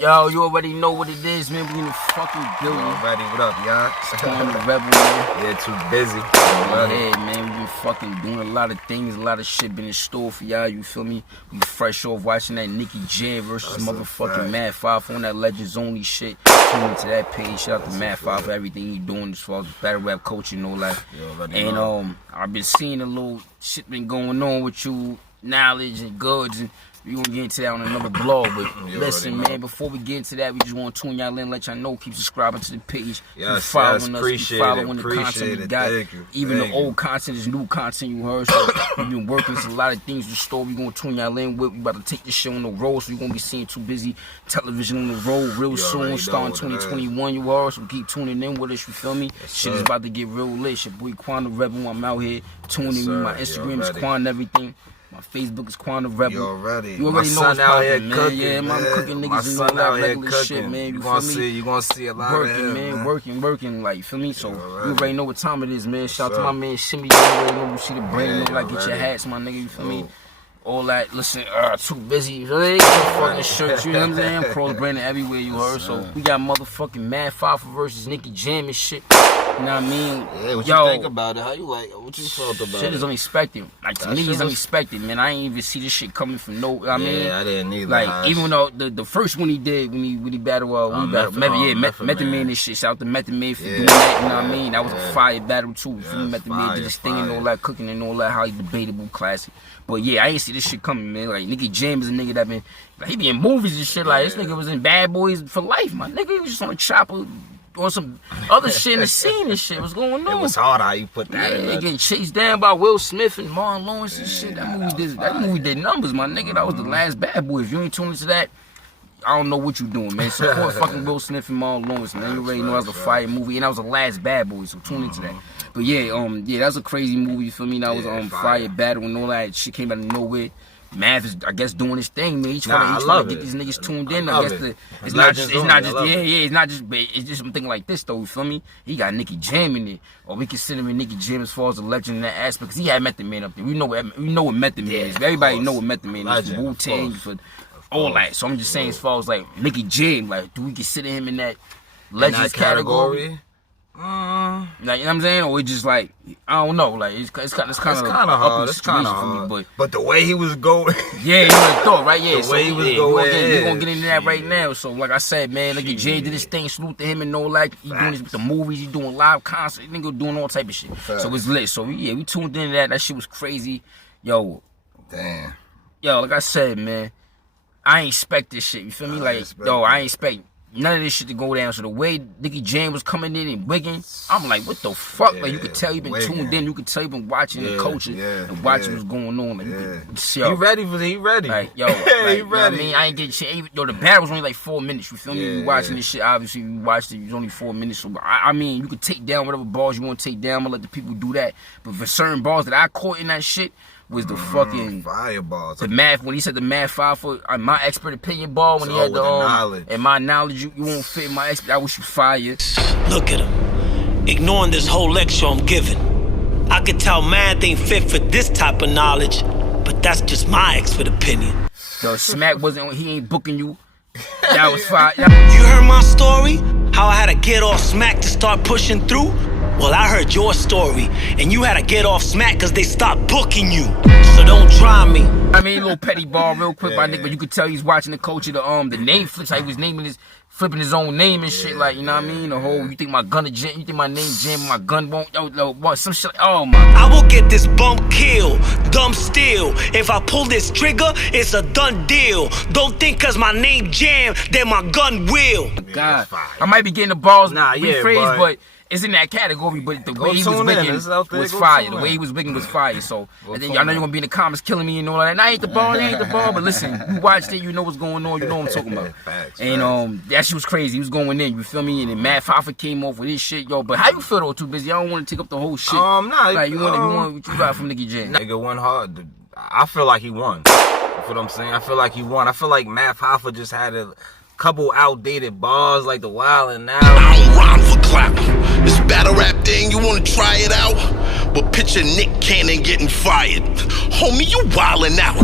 Yo, you already know what it is, man. We in the fucking building. Already, what up, y'all? On the Rebel, man. Yeah, too busy. Yeah, man, we been fucking doing a lot of things, a lot of shit been in store for y'all, you feel me? We fresh off watching that Nicky Jam versus motherfucking Mad 5 on that Legends Only shit. Tune into that page. Shout out to Mad 5 for everything he doing as far as battle rap coaching and all that. And I've been seeing a little shit been going on with you, knowledge and goods, and we gonna get into that on another blog, but listen, man, before we get into that, we just want to tune y'all in, let y'all know, keep subscribing to the page, following us, following the content we got. Even the old content is new content, you heard, so we've been working on a lot of things in the store. We gonna tune y'all in with. We about to take this shit on the road, so we gonna be seeing Too Busy television on the road real soon, starting 2021, you heard, so keep tuning in with us, you feel me? Shit is about to get real lit. Your boy QUWAN the Rebel, I'm out here tuning in. My Instagram is QUWAN everything. My Facebook is QUWAN the Rebel. You already know what's poppin', man. Cooking, yeah, man, I'm cooking niggas and all that regular shit, man. You gonna see a lot working, of him, man. Working, like, you feel me? So, you already know what time it is, man. Shout out to my man, s.i.m.i.o. You already know, you see the brand, know, like, get your hats, my nigga, you feel me? All that, listen, too busy, you know, fucking shirts, you know what I'm saying? Cross branding everywhere, you heard. So, we got motherfucking Mad 5 versus Nicky Jam and shit. You know what I mean? Yeah, what you think about it? How you like it? What you felt about it? Shit is unexpected. Like, to me, it's unexpected, man. I ain't even see this shit coming from no, I mean? Yeah, I didn't either. Like, even though the first one he did, when he battled, Method Man and shit. Shout out to Method Man for doing that, you know what I mean? That was a fire battle, too. Method Man did his thing and all that, cooking and all that, how he debatable, classic. But yeah, I ain't see this shit coming, man. Like, Nicky Jam is a nigga that been, like, he be in movies and shit. Like, this nigga was in Bad Boys for Life, my nigga. He was just on a chopper, on some other shit in the scene and shit. What's going on? It was hard how you put that in. Yeah, getting chased down by Will Smith and Marlon Lawrence and shit. That movie did numbers, my nigga. That was the last Bad Boy. If you ain't tuned into that, I don't know what you doing, man. Support fucking Will Smith and Marlon Lawrence, man. You already know that was a fire movie, and that was the last Bad Boy, so tune into that. But yeah, that was a crazy movie, you feel me? That was fire battle and all that shit came out of nowhere. Math is, I guess, doing his thing, man. He's trying to get these niggas tuned in. I guess it's not just, it's just something like this though. You feel me? He got Nicky Jam in it, or we consider him Nicky Jam as far as a legend in that aspect, because he had Method Man up there. We know what Method Man is. Everybody know what Method Man is. For Wu-Tang, for all that. So I'm just saying, as far as like Nicky Jam, like, do we consider him in that legends category? Like, you know what I'm saying? Or it's just like, I don't know, like, it's kind of hard. It's kind of hard. But the way he was going, yeah, you would have thought, right? Yeah, the way he was going, we're gonna get into that right now. So, like I said, man, Nicky Jam did his thing. Salute to him and all that. He doing this with the movies. He doing live concerts. Nigga doing all type of shit. So it's lit. So yeah, we tuned into that. That shit was crazy. Yo, damn. Yo, like I said, man, I ain't expect this shit. You feel me? Like, yo, I ain't expect none of this shit to go down. So the way Nicky Jam was coming in and wigging, I'm like, what the fuck? Like, you could tell you been tuned in. You could tell you been watching the culture and watching what's going on. Like, you could, he ready for he ready. Like, yo, like, he ready. You know what I mean? I ain't getting shit. Yo, the battle was only like 4 minutes. You feel me? You watching this shit, obviously, you watched it. It was only 4 minutes. So, I mean, you could take down whatever balls you want to take down. I'm gonna let the people do that. But for certain balls that I caught in that shit, was the fucking fireballs. The math, when he said the Mad 5 for my expert opinion ball, when he had the knowledge. And my knowledge, you won't fit my expert. I wish you fired. Look at him, ignoring this whole lecture I'm giving. I could tell math ain't fit for this type of knowledge, but that's just my expert opinion. Yo, Smack wasn't, he ain't booking you. That was fire. You heard my story? How I had to get off Smack to start pushing through? Well, I heard your story, and you had to get off Smack because they stopped booking you. So don't try me. I mean, a little petty ball real quick, my nigga, but you could tell he's watching the culture, the name flips, how he was flipping his own name and shit, like, you know what I mean? The whole, you think my gun jam, you think my name jam, my gun won't, what, some shit, oh my. I will get this bump killed, dumb still. If I pull this trigger, it's a done deal. Don't think cause my name jam, then my gun will. God, I might be getting the balls rephrased, but it's in that category, but the way he was wigging was fire. The way he was wigging was fire. So, and then I know you're gonna be in the comments killing me and all that. And I ain't the ball, but listen, you watched it, you know what's going on, you know what I'm talking about. And that shit was crazy. He was going in, you feel me? And then Mad 5 came off with his shit, yo. But how you feel though? Too busy. I don't want to take up the whole shit. Like you want what you got from Nicky Jam? Nigga won hard. I feel like he won. That's what I'm saying. I feel like he won. I feel like Mad 5 just had a couple outdated bars like the Wild and Now. I don't rhyme for clout. This battle rap thing, you wanna try it out? But picture Nick Cannon getting fired. Homie, you wildin' out.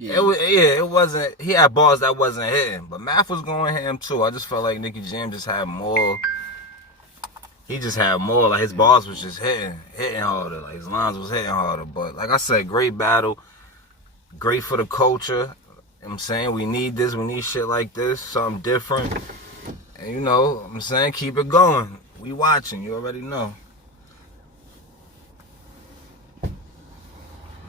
It wasn't. He had balls that wasn't hitting, but Math was going to hit him too. I just felt like Nicky Jam just had more. He just had more. Like his balls was just hitting harder. Like his lines was hitting harder. But like I said, great battle, great for the culture. You know what I'm saying, we need this. We need shit like this, something different. And you know, what I'm saying, keep it going. We watching. You already know.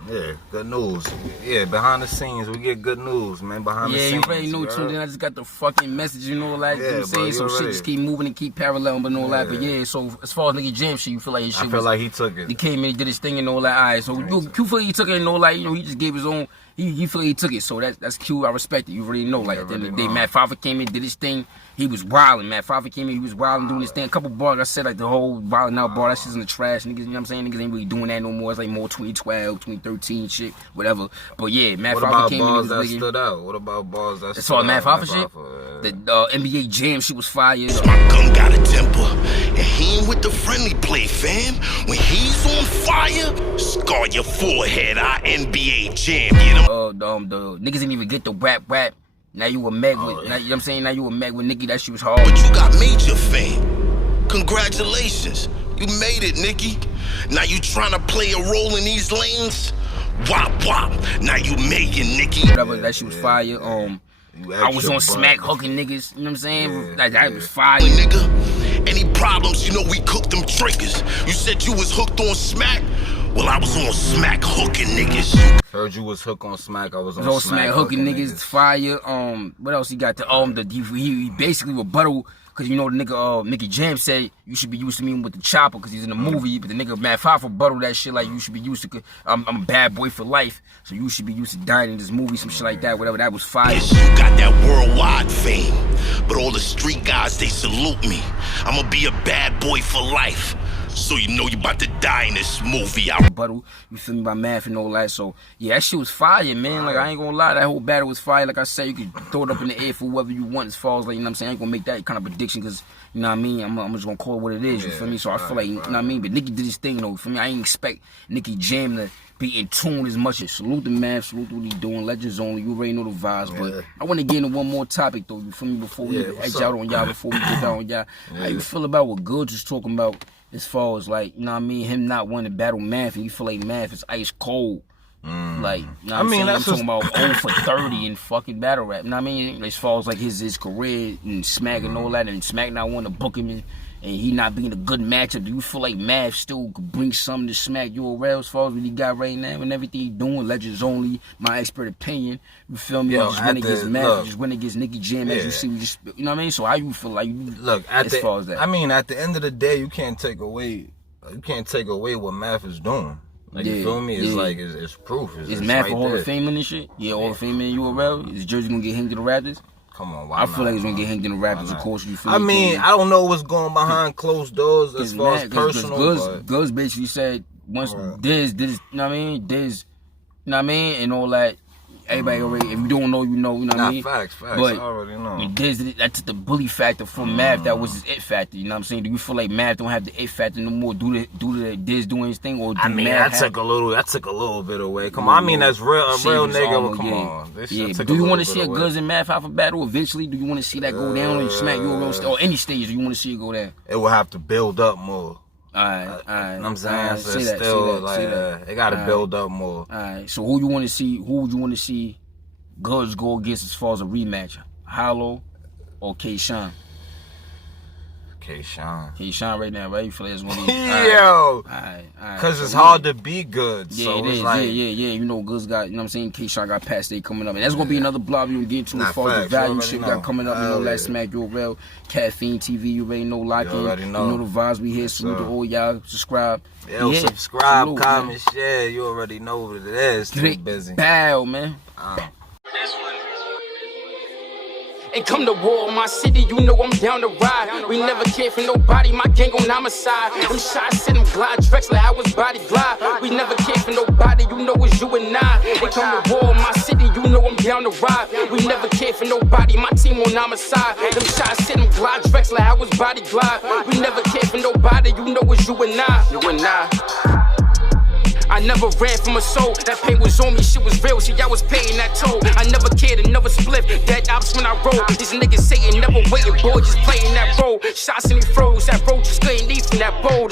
Yeah, good news. Yeah, behind the scenes, we get good news, man. Behind the scenes. Yeah, you already know, tuned in. I just got the fucking message, you know, like, you know what I'm saying? So shit just keep moving and keep paralleling, but all that. But yeah, so as far as Nicky Jam shit, you feel like his shit I feel like he took it. He came in, he did his thing and all that. All right, so Q feel like he took it and all that. You know, he just gave his own. He feel like he took it, so that's Q. I respect it. You already know. Like at the end of the day, Matt Hoffa came in, did his thing. He was wilding. Matt Hoffa came in, he was wilding, doing his thing. A couple bars, I said like the whole wilding out bar, that shit's in the trash. Niggas, you know what I'm saying? Niggas ain't really doing that no more. It's like more 2012, 2013 shit, whatever. But yeah, Matt Hoffa came in. What about bars that stood out? What about bars that stood out? As far as Matt Hoffa shit, the NBA Jam shit was fire. My gun got a temper, and he ain't with the friendly play, fam. When he's on fire, scar your forehead. I NBA Jam. Get him. The niggas didn't even get the rap. Now you a Meg with, now, you know what I'm saying? Now you a Meg with Nicky. That shit was hard. But you got major fame. Congratulations. You made it, Nicky. Now you trying to play a role in these lanes? Wop, wop. Now you making, Nicky. Whatever, that shit was fire. I was on smack hooking niggas. You know what I'm saying? That was fire. Nigga, any problems, you know we cooked them triggers. You said you was hooked on smack? Well, I was on smack hooking niggas. Heard you was hooked on smack. I was on smack hooking niggas. Fire. What else he got? He basically rebuttal, cause you know the nigga Nicky Jam said you should be used to me with the chopper, cause he's in the movie. But the nigga Matt Hoffa rebuttal that shit like you should be used to. I'm a bad boy for life, so you should be used to dying in this movie, some shit like that. Whatever. That was fire. Yes, you got that worldwide fame, but all the street guys they salute me. I'ma be a bad boy for life. So you know you about to die in this movie. Rebuttal, you feel me, by Math and all that. So yeah, that shit was fire, man. Like I ain't gonna lie, that whole battle was fire. Like I said, you could throw it up in the air for whoever you want as far as like, you know what I'm saying. I ain't gonna make that kind of prediction, cause you know what I mean. I'm just gonna call it what it is. You feel me? So I feel like, you know what I mean. But Nicky did his thing though. For me, I ain't expect Nicky Jam to be in tune as much. Salute the Math, salute what he doing. Legends only. You already know the vibes. But I want to get into one more topic though. You feel me? Before we edge out on y'all, before we get down on y'all, how you feel about what Goods was talking about? As far as like, you know what I mean, him not wanting to battle Math, and you feel like Math is ice cold. Like, you know what I mean, I'm talking about 0 for 30 in fucking battle rap. You know what I mean? As far as like his career and Smack and all that, and Smack not wanting to book him and he not being a good matchup. Do you feel like Math still could bring something to Smack URL as far as what he got right now and everything he doing? Legends only, my expert opinion. You feel me? Just win against Math, just win against Nicky Jam, as you see, we just, you know what I mean? So how you feel like as far as that? I mean, at the end of the day, you can't take away what Math is doing. Like, you feel me? It's like, it's proof. Is Math right a Hall of Fame and shit? Yeah, Hall of Fame in URL? Is Jersey gonna get him to the Raptors? Come on, I feel like he's gonna get hanged in the Raptors, of course. You feel I mean, I don't know what's going behind closed doors as far as personal. Goods basically said once Diz, you know what I mean? Diz, you know what I mean? And all that. Everybody already, if you don't know, you know what I mean? Facts. But I already know. When Diz, that took the bully factor from Math, that was his it factor, you know what I'm saying? Do you feel like Math don't have the it factor no more due to Diz doing his thing? Or do that took a little bit away. Come on, I mean, that's real, a real nigga, come on. But do you want to see a Goods and Math Hoffa battle eventually? Do you want to see that go down on Smack URL or any stage? Do you want to see it go down? It will have to build up more. Alright. You know what I'm saying? So it's still like, it got to build up more. Alright, so who would you want to see Goods go against as far as a rematch? Hollow or K-Shine? K-Shine right now, right? You feel like it's gonna be yo. Alright. Cause it's hard to be good. Yeah, so it is. Like, yeah. You know, Goods got, you know what I'm saying? K-Shine got Past Day coming up, and that's gonna be another block we gonna get into as far as the value shit got coming up. You know, that Smack URL, Caffeine TV. You already know, lock in. You know the vibes we here. Salute to all y'all. Subscribe. Subscribe, comment, share. You already know what it is. Too busy. Bow, man. And come to war, my city, you know I'm down to ride. We never cared for nobody, my gang on homicide. Them shots in them glide Drexler, I was body glide. We never cared for nobody, you know it's you and I. And come to war, my city, you know I'm down to ride. We never cared for nobody, my team on homicide. Them shots in them glide Drexler, I was body glide. We never cared for nobody, you know it's you and I. I never ran from a soul. That pain was on me, shit was real. See, I was paying that toll. I never cared, another split. Dead ops when I roll. These niggas saying never waiting, boy, just playing that role. Shots and he froze. That road just couldn't eat from that bowl.